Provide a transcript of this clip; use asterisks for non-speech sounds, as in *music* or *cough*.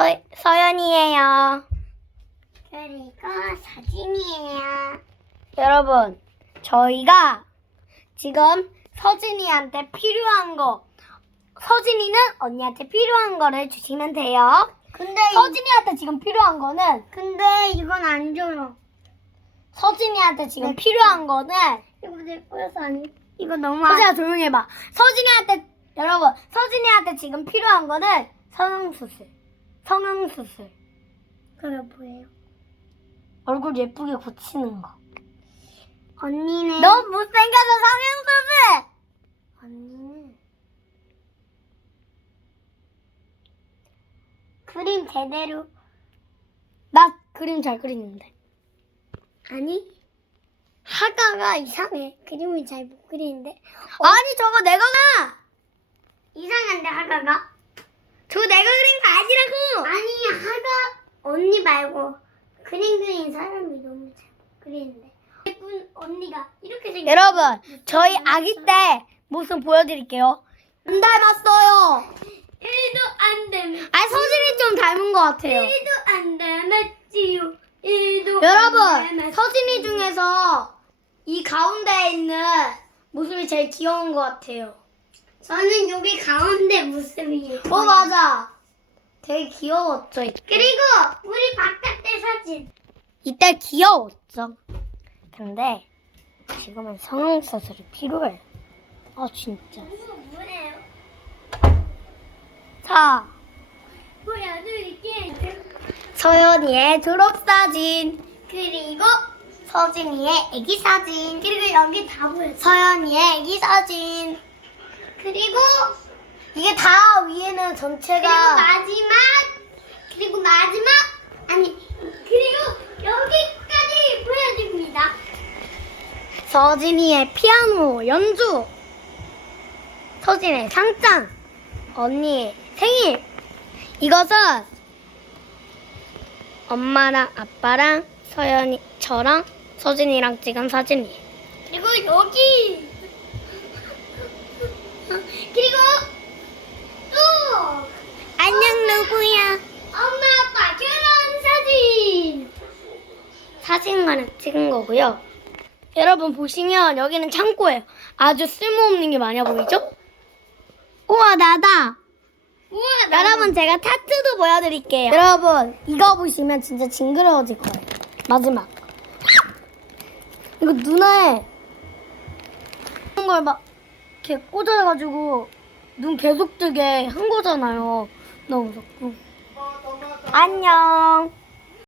서, 서연이에요. 그리고 사진이에요. 여러분, 저희가 지금 서진이한테 필요한 거, 서진이는 언니한테 필요한 거를 주시면 돼요. 근데 이- 서진이한테 지금 필요한 거는, 근데 이건 안 줘요. 서진이한테 지금 필요한 거는, 이거 내 거여서 아니. 이거 너무 서진아 조용히 해봐. 서진이한테, 여러분, 서진이한테 지금 필요한 거는 성형수술. 성형수술. 그게 뭐예요? 얼굴 예쁘게 고치는 거. 언니는 너무 못생겨서 성형수술! 언니는 그림 제대로 나 그림 잘 그리는데. 아니 하가가 이상해. 그림을 잘 못 그리는데 아니, 저거 내가 나! 이상한데 하가가 저거 내가 그린 거 아니라고! 아니 하가 언니 말고 그림 그린 사람이 너무 잘못 그리는데 예쁜 언니가 이렇게 생겼 여러분, 저희 아기 때 모습 보여드릴게요. 안 닮았어요. 1도 안 닮았 아, 서진이 좀 닮은 것 같아요. 1도 안 닮았지요 1도 여러분, 서진이 중에서 이 가운데에 있는 모습이 제일 귀여운 것 같아요. 저는 여기 가운데 모습이에요 어, 맞아. 되게 귀여웠죠. 그리고 우리 바깥에 사진 이때 귀여웠죠. 근데 지금은 성형수술이 필요해. 아, 진짜. 뭐예요? 자, 보여드릴게요 서연이의 졸업사진. 그리고 서진이의 애기 사진. 그리고 여기 다 보여 서연이의 애기 사진. 그리고 이게 다 위에는 그리고 전체가 마지막 그리고 마지막 아니 그리고 여기까지 보여줍니다. 서진이의 피아노 연주. 서진의 상장. 언니의 생일. 이것은 엄마랑 아빠랑 서연이, 저랑 서진이랑 찍은 사진이에요. 그리고 여기 *laughs* 그리고 또 안녕, 누구야? 엄마 아빠 결혼 사진. 사진관에 찍은 거고요. 여러분 보시면 여기는 창고예요. 아주 쓸모없는 게 많아 보이죠? 우와 나다. 우와 여러분 제가 타투도 보여드릴게요. 여러분 이거 보시면 진짜 징그러워질 거예요. 마지막. 이거 눈에 이런 걸막 이렇게 꽂아가지고 눈 계속 뜨게 한 거잖아요. 너무 무섭고. 안녕.